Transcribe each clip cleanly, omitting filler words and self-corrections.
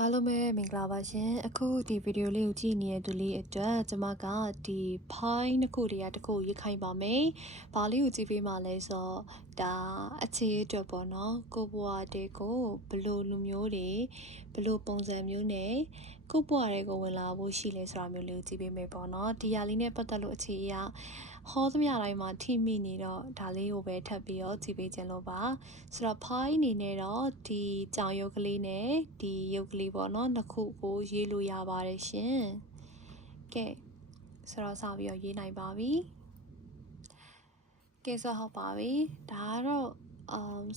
အားလုံးပဲမင်္ဂလာပါရှင်အခုဒီဗီဒီယိုလေးကိုကြည့်နေတဲ့သူလေးအတွက်ကျွန်မကဒီ file နှစ်ခုတည်းတစ်ခုရေးခိုင်းပါမယ်။ဘာလေးကိုကြည့်ပေးမှလဲဆိုတော့ဒါအခြေအတွက်ပေါ့နော်။ကိုဘွားတဲ့ကိုဘလို့လူမျိုးတွေဘလို့ပုံစံမျိုးနဲ့ကိုဘွားတွေကိုဝင်လာဖို့ရှိလဲဆိုတာမျိုးလေးကိုကြည့်ပေးမယ်ပေါ့နော်။ဒီဟာလေးနဲ့ပတ်သက်လို့အခြေအရဟောသမျှတိုင်းမှာထိမိနေတော့ဒါလေးကိုပဲထပ်ပြီးတော့ကြည့်ပေးခြင်းလို့ပါဆိုတော့ file အနေနဲ့တော့ဒီကြောင်ရုပ်ကလေးနဲ့ဒီရုပ်ကလေးပေါ့နော်နှစ်ခုကိုရေးလို့ရပါတယ်ရှင်ကဲဆိုတော့စပြီးတော့ရေးနိုင်ပါပြီကဲဆိုဟုတ်ပါပြီဒါကတော့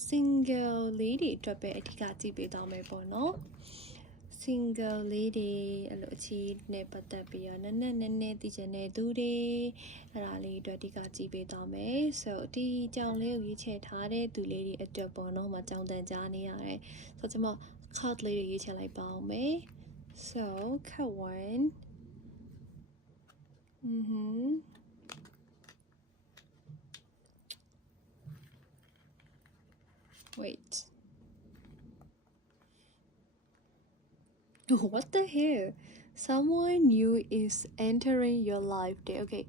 single လေးတွေအတွက်ပဲအဓိကကြည့်ပေးသွားမယ်ပေါ့နော်single လေးတွေအဲ့လိုအခြေနဲ့ပတ်သက်ပြီးတော့နည်းနည်းသိချင်တဲ့သူတွေအဲ့ဒါလေးအတွက်အဓိကကြည့်ပေးသွားမယ်ဆိုတော့ဒီကြောင်လေးကိုရွေးချယ်ထားတဲ့သူလေးတွေအတွက်ပေါ့နော်မှာကြောင်တန်ကြားနေရတယ်ဆိုတော့ကျွန်မ card လေးတွေရွေးချယ်လိုက်ပါအောင်မယ် so card 1 wait what the hell someone new is entering your life day okay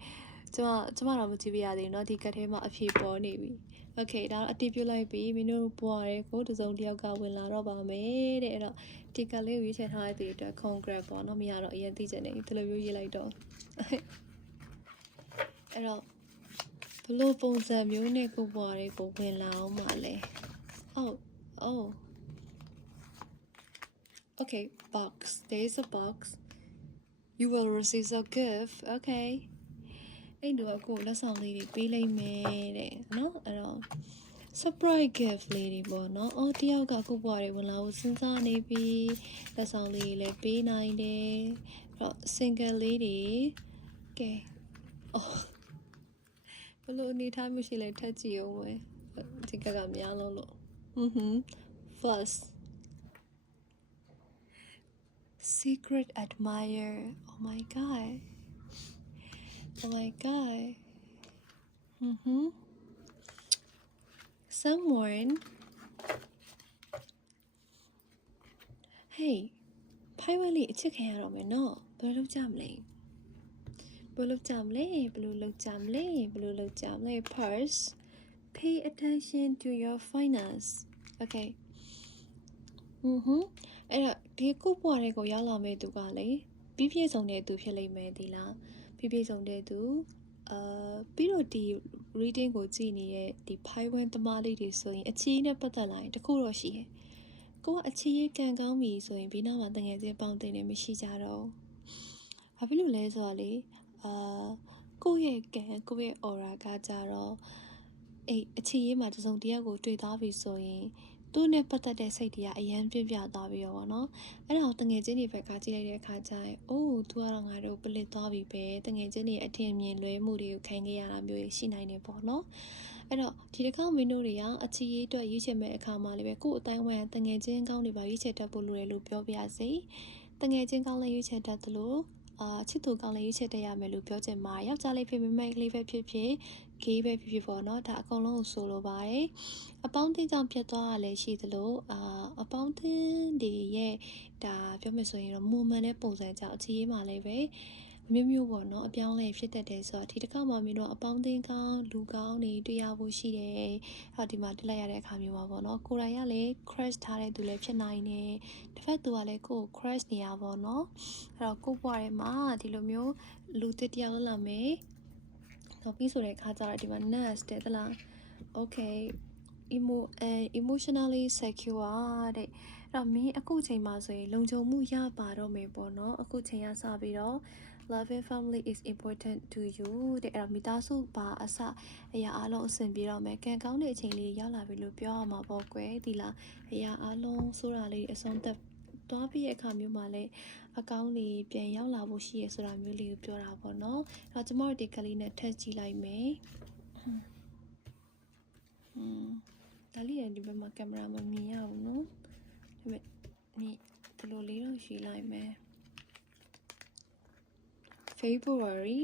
ကျွန်မတော့မကြည့်ပြရသေးဘူးเนาะဒီကတ်ထဲမှာအဖြေပေါ်နေပြီ okay ဒါတော့အတိပြုလိုက်ပြီမင်းတို့ပွားရဲကိုတစုံတစ်ယောက်ကဝင်လာတော့ပါမယ်တဲ့အဲ့တော့ဒီကတ်လေးကိုရွေးချယ်ထားတဲ့သူတွေအတွက် congrats ပေါ့เนาะမရတော့အရင်သိချင်နေဒီလိုမျိုးရေးလိုက်တော့အဲ့တော့ဘလို့ပုံစံမျိုးနဲ့ကိုပွားရဲကိုဝင်လာအောင်ပါလဲoh okay box there's a box you will receive a gift okay အဲ့တော့ကိုလက်ဆောင်လေးတွေပေးလိုက်မယ်တဲ့နော်အဲ့တော့ surprise gift လေးတွေပေါ့နော်အော်တယောက်ကကိုဘွားတွေဝင်လာဖို့စဉ်းစားနေပြီလက်ဆောင်လေးတွေလည်းပေးနိုင်တယ်အဲ့တော့ single လေးတွေကဲအော်ဘလို့အနေထားမျိုးရှိလဲထပ်ကြည့်အောင်ပဲဒီကများလုံးလို့first secret admirer oh my god someone hey ဖိုင်ဝဲလေးအချစ်ခံရတော့မယ်နော်ဘယ်လိုလုပ်ကြမလဲfirst pay attention to your finance okay အဲ့တော့ဒီကိုပွားတွေကိုရောက်လာမဲ့သူကလေပြီးပြည့်စုံတဲ့သူဖြစ်လိမ့်မယ်ဒီလားပြီးပြည့်စုံတဲ့သူပြီးတော့ဒီ reading ကိုကြည့်နေတဲ့ဒီဖိုင်ဝဲသမားလေးတွေဆိုရင်အခြေနဲ့ပတ်သက်လာရင်တခုတော့ရှိတယ်ကိုကအခြေရေးကံကောင်းပြီဆိုရင်ဘေးနားမှာတငယ်ချင်းပေါင်းတင်နေမရှိကြတော့ဘာဖြစ်လို့လဲဆိုတော့လေကိုယ့်ရဲ့ကံကိုယ့်ရဲ့ aura ကကြတော့အဲ့အခြေရေးမှာတစုံတယောက်ကိုတွေ့သွားပြီဆိုရင်သူ့နဲ့ပတ်သက်တဲ့စိတ်တွေကအရန်ပြပြသွားပြီးတော့ဗောနော်အဲ့ဒါကိုတငယ်ချင်းတွေဘက်ကကြည့်လိုက်တဲ့အခါကျရင်အိုး तू ကတော့ငါတို့ပလစ်သွားပြီပဲတငယ်ချင်းတွေအထင်မြင်လွဲမှုတွေကိုခံခဲ့ရတာမျိုးရှိနိုင်နေပေါ့နော်အဲ့တော့ဒီတစ်ခါမင်းတို့တွေကအခြေရေးအတွက်ရွေးချယ်မဲ့အခါမှာလည်းပဲကိုယ့်အတိုင်းဝိုင်းတငယ်ချင်းကောင်းတွေပါရွေးချယ်တတ်ဖို့လိုတယ်လို့ပြောပြရစီတငယ်ချင်းကောင်းလည်းရွေးချယ်တတ်သလိုချစ်သူကောင်းလည်းရွေးချယ်တတ်ရမယ်လို့ပြောချင်ပါယောက်ျားလေးဖြစ်မိန်းကလေးပဲဖြစ်ဖြစ်ဂေးပဲဖြစ်ဖြစ်ပေါ့နော်ဒါအကုန်လုံးကိုဆိုလိုပါတယ်အပေါင်းအသင်းကြောင့်ဖြစ်သွားတာလည်းရှိသလိုအပေါင်းအသင်းတွေရဲ့ဒါပြောမယ်ဆိုရင်တော့မူမှန်တဲ့ပုံစံကြောင့်အခြေရေးမှာလည်းပဲမျိုးပေါ့နော်အပြောင်းလဲဖြစ်တတ်တယ်ဆိုတော့ဒီတစ်ခါမှမင်းတို့အပေါင်းအသင်းကောင်းလူကောင်းတွေတွေ့ရဖို့ရှိတယ်ဟောဒီမှာတက်လိုက်ရတဲ့အခါမျိုးပါပေါ့နော်ကိုယ်တိုင်ကလည်း crush ထားတဲ့သူလည်းဖြစ်နိုင်တယ်တစ်ဖက်သူကလည်းကိုယ် crush နေရပါတော့အဲ့တော့ကိုယ့်ဘဝထဲမှာဒီလိုမျိုးလူတစ်တယောက်လာမယ်နောက်ပြီးဆိုတဲ့အခါကျတော့ဒီမှာ nurse တဲ့သလား okay emotionally secure တဲ့အဲ့တော့မင်းအခုချိန်မှာဆိုရင်လုံခြုံမှုရပါတော့မယ်ပေါ့နော်အခုချိန်ကစပြီးတော့ love and family is important to you တဲ့အဲ့တော့မိသားစုပါအစအရာအလုံးအဆင်ပြေတော့မယ်ကံကောင်းတဲ့အချိန်လေးရောက်လာပြီလို့ပြောရမှာပေါ့ကွယ်ဒီလားအရာအလုံးဆိုတာလေးအဆုံးသက်သွားပြီးတဲ့အခါမျိုးမှာလည်းအကောင်းလေးပြန်ရောက်လာဖို့ရှိရဆိုတာမျိုးလေးကိုပြောတာပေါ့နော်အဲ့တော့ကျမတို့ဒီကလေးနဲ့ထပ်ကြည့်လိုက်မယ်ဒါလေးရဲ့ဒီဘက်မှာကင်မရာမမြင်ရဘူးနော်ဒါပေမဲ့ဒီလိုလေးတော့ရှိလိုက်မယ် February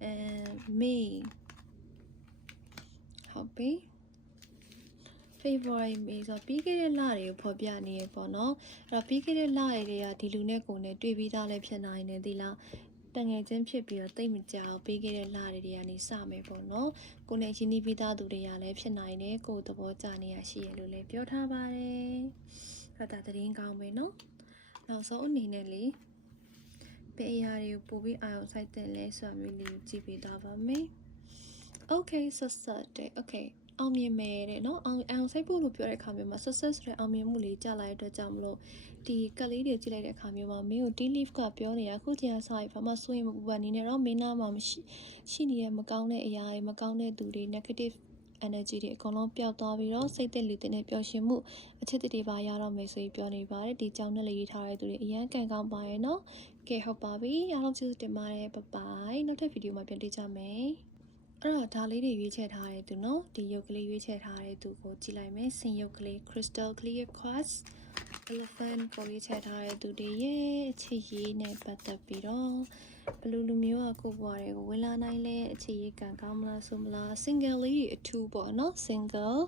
and May ဟုတ်ပြီ February May ဆိုပြီးခဲ့တဲ့လတွေကိုဖော်ပြနေရပေါ့နော်အဲ့တော့ပြီးခဲ့တဲ့လတွေကဒီလူနဲ့ကိုယ်နဲ့တွေ့ပြီးသားလည်းဖြစ်နိုင်တယ်ဒီလားတငယ်ချင်းဖြစ်ပြီးတော့တိတ်မကြောက်ပြီးခဲ့တဲ့လတွေကနေစမယ်ပေါ့နော်ကိုယ်နဲ့ရင်းနှီးပြီးသားသူတွေကလည်းဖြစ်နိုင်တယ်ကိုယ်သဘောကျနေရရှိရလို့လည်းပြောထားပါတယ်အဲ့ဒါသတင်းကောင်းပဲနော်နောက်ဆုံးအနေနဲ့လေဘယ်အရာတွေကိုပို့ပြီးအာရုံစိုက်တဲ့လဲဆိုတာမျိုးလေးကိုကြည့်ပေးသွားပါမယ် Okay success တဲ့ Okay အောင်မြင်မယ်တဲ့เนาะအောင်စိတ်ဖို့လို့ပြောတဲ့အခါမျိုးမှာ success ဆိုတဲ့အောင်မြင်မှုလေးကြားလိုက်တဲ့အတွက်ကြောင့်မလို့ဒီကလေးတွေကြည့်လိုက်တဲ့အခါမျိုးမှာမင်းကို D-Leaf ကပြောနေတာအခုချိန်ကစပြီးဘာမှစိုးရင်မပူပန်နေနဲ့တော့မင်းနာမှာရှိနေတဲ့မကောင်းတဲ့အရာတွေမကောင်းတဲ့သူတွေ negative energy တွေအကုန်လုံးပျောက်သွားပြီးတော့စိတ်သက်လူတဲ့နဲ့ပျော်ရွှင်မှုအချစ်တွေပါရတော့မယ်ဆိုပြီးပြောနေပါတယ်ဒီကြောင့်နဲ့လေးရေးထားတဲ့သူတွေအရန်ကန်ကောင်းပါရဲ့เนาะကဲဟုတ်ပါပြီအားလုံးကျေးဇူးတင်ပါတယ်ဘိုင်နောက်ထပ်ဗီဒီယိုမှာပြန်တွေ့ကြမယ်အဲ့တော့ဒါလေးတွေရွေးချယ်ထားတဲ့သူเนาะဒီရုပ်ကလေးရွေးချယ်ထားတဲ့သူကိုကြည့်လိုက်မယ်ဆင်ရုပ်ကလေး crystal clear quartz elephant ကိုရွေးချယ်ထားတဲ့သူတွေရဲ့အခြေရေးနဲ့ပတ်သက်ပြီးတော့ဘလူလူမျိုးကကိုဘွားတွေကိုဝင်လာနိုင်လဲအခြေရေးကံကောင်းမလားဆိုမလား single လေးအထူးပေါ့เนาะ single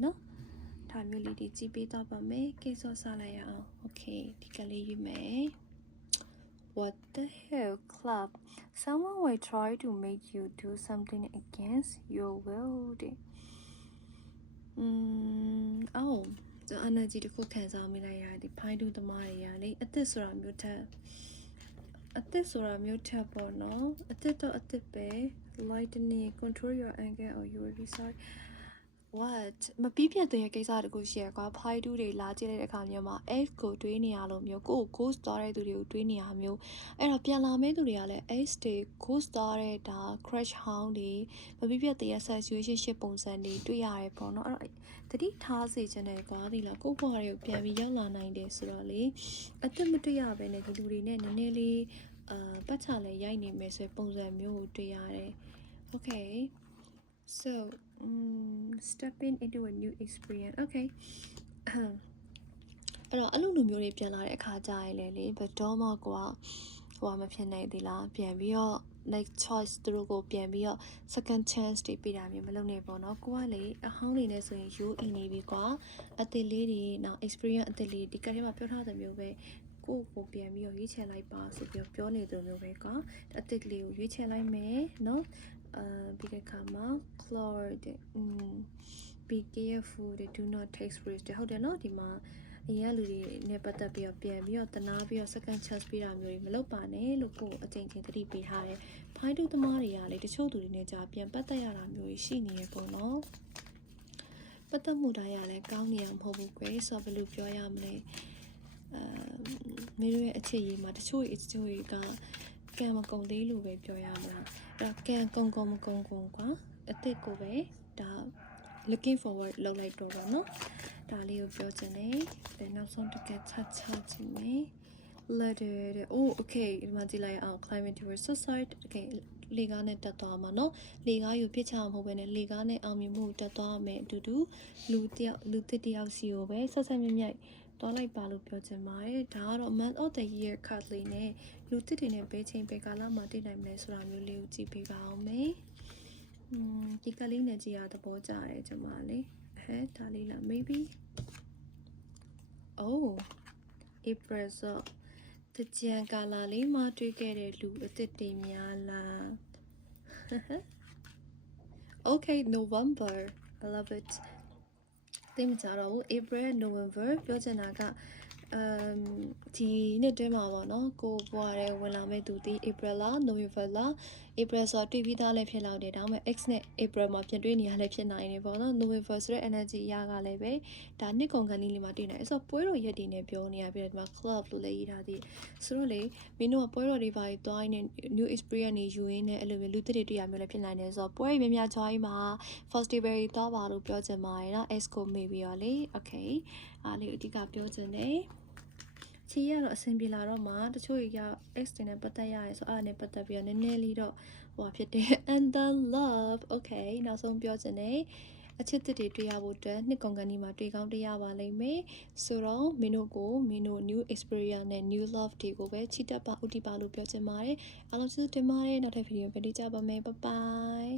เนาะဒါမျိုးလေးတွေကြည့်ပေးတော့ပါမယ်ကိစ္စစားလိုက်ရအောင် okay ဒီကလေးရွေးမယ် What the hell, club? Someone will try to make you do something against your will. Oh, the energy တခုခံစားမိလိုက်ရတယ်ဖိုင်းတူသမားတွေရလေအသက်ဆိုတာမျိုးထက်ပေါ့နော်အသက်တော့အသက်ပဲ lightning control your anger or you will be sorry what မပြီးပြတ်တဲ့ကိစ္စတခုရှိရကွာဖိုင်တူးတွေလာကြည့်တဲ့အခါမျိုးမှာ X ကိုတွေးနေရလို့မျိုးကို ghost သွားတဲ့သူတွေကိုတွေးနေရမျိုးအဲ့တော့ပြန်လာမယ့်သူတွေကလည်း X တွေ ghost သွားတဲ့ဒါ crash hound တွေမပြီးပြတ်တဲ့ situation ပုံစံတွေတွေ့ရတယ်ပေါ့နော်အဲ့တော့တတိထားစေချင်တယ်ကွာဒီလားကိုယ့်ဘဝတွေကိုပြန်ပြီးရောက်လာနိုင်တယ်ဆိုတော့လေအသက်မတွေ့ရဘဲနဲ့ဒီလူတွေနဲ့နည်းနည်းလေးပတ်ချလဲရိုက်နေမယ်ဆိုပုံစံမျိုးကိုတွေ့ရတယ် okay so stepping into a new experience okay အဲ့တော့အလူလူမျိုးတွေပြန်လာတဲ့အခါကျရင်လေဘယ်တော့မှကွာဟိုမဖြစ်နိုင်သေးလားပြန်ပြီးတော့ next choice သူတို့ကိုပြန်ပြီးတော့ second chance တွေပေးတာမျိုးမလုပ်နဲ့ပေါ့နော်ကိုကလေအဟောင်းနေနေဆိုရင်ရိုးအီနေပြီကွာအသစ်လေးတွေနောက် experience အသစ်လေးဒီကထဲမှာပြောထားတဲ့မျိုးပဲကိုပြန်ပြီးတော့ရွေးချယ်လိုက်ပါဆိုပြီးပြောနေတယ်မျိုးပဲကွာအသစ်လေးကိုရွေးချယ်လိုက်မယ်နော်ပြီးတဲ့အခါမှာ chlor be careful they do not take risks ဟုတ်တယ်နော်ဒီမှာအရင်လူတွေနဲ့ပတ်သက်ပြီးတော့ပြန်ပြီးတော့တနာပြီးတော့ second chance ပေးတာမျိုးတွေမလုပ်ပါနဲ့လို့ကိုအချိန်ချင်းသတိပေးထားတယ်ဖိုင်းတူသမားတွေကလေတချို့သူတွေနဲ့ကြာပြန်ပတ်သက်ရတာမျိုးရှိနေရပေါ့နော်ပတ်သက်မှုတိုင်းရလဲကောင်းနေရမဟုတ်ဘူးကွယ်ဆိုတော့ဘယ်လိုပြောရမလဲမိတို့ရဲ့အခြေရေးမှာတချို့ကကံမကုံသေးလို့ပဲပြောရမလားအဲ့တော့ကံကုံမကုံကွာအစ်စ်ကိုပဲဒါ looking forward လောက်လိုက်တော့ပေါ့နော်ဒါလေးကိုပြောချင်တယ်ဒါနောက်ဆုံးတစ်ကက်ချချင်မယ် letter oh okay ဒီမှာကြည့်လိုက်အောင် climate towards society okay လေကားနဲ့တက်သွားမှာเนาะလေကားယူပြစ်ချအောင်မဟုတ်ဘဲနဲ့လေကားနဲ့အောင်မြင်မှုတက်သွားမယ်အတူတူလူတစ်ယောက်စီကိုပဲဆက်ဆက်မြိုက်သွားလိုက်ပါလို့ပြောချင်ပါတယ်ဒါကတော့ month of the year card လေးနဲ့လူတစ်တွေနဲ့ဘယ်ချိန်ဘယ်ကာလမှာတည်နိုင်မလဲဆိုတာမျိုးလေးကိုကြည့်ပေးပါအောင်မယ်ဒီကလေးနဲ့ကြည့်ရသဘောကျတယ်ကျွန်မလေဒါလေးလား maybe oh April ဆိုတကြံကာလာလေးမှာတွေ့ခဲ့တဲ့လူအသစ်တွေများလား okay November I love it သိမကြတော့ဘူး April November ပြောချင်တာကဒီနှစ်တွင်းမှာပေါ့နော်ကိုဘွားရဲဝင်လာမဲ့သူဒီ April လား November လား April ဆိုတွေ့ပြီးသားလည်းဖြစ်လောက်တယ်ဒါပေမဲ့ X နဲ့ April မှာပြန်တွေ့နေရလည်းဖြစ်နိုင်တယ်ပေါ့နော် November ဆိုတဲ့ energy အရာကလည်းပဲဒါနှစ်ကုန်ခန်းလေးမှာတွေ့နေတယ်ဆိုတော့ပွဲတော်ရက်တွေနဲ့ပြောနေရပြီးတော့ဒီမှာ club လို့လည်းရေးထားသေးဆိုတော့လေမင်းတို့ကပွဲတော်တွေပါသွားရင်းနဲ့ new experience တွေယူရင်းနဲ့အဲ့လိုမျိုးလူသစ်တွေတွေ့ရမျိုးလည်းဖြစ်နိုင်တယ်ဆိုတော့ပွဲတွေများများ join မှာ festival တွေသွားပါလို့ပြောချင်ပါတယ်နော် X ကိုမေးပြီးတော့လေ okay အားလေးအဓိကပြောချင်တယ်ချီရတော့အဆင်ပြေလာတော့မှတချို့တွေက X တင်နဲ့ပတ်သက်ရရဲဆိုအဲ့ဒါနဲ့ပတ်သက်ပြီးတော့နည်းနည်းလေးတော့ဟိုဖြစ်တယ် and the love okay နောက်ဆုံးပြောချင်တယ်အချစ်တွေတွေ့ရဖို့အတွက်နှစ်ကုန်ကန်ဒီမှာတွေ့ကောင်းတွေ့ရပါလိမ့်မယ်ဆိုတော့မင်းတို့ new experience နဲ့ new love တွေကိုပဲချစ်တတ်ပါဥတီပါလို့ပြောချင်ပါတယ်အားလုံးကျေးဇူးတင်ပါတယ်နောက်ထပ်ဗီဒီယိုပြန်တွေ့ကြပါမယ် bye bye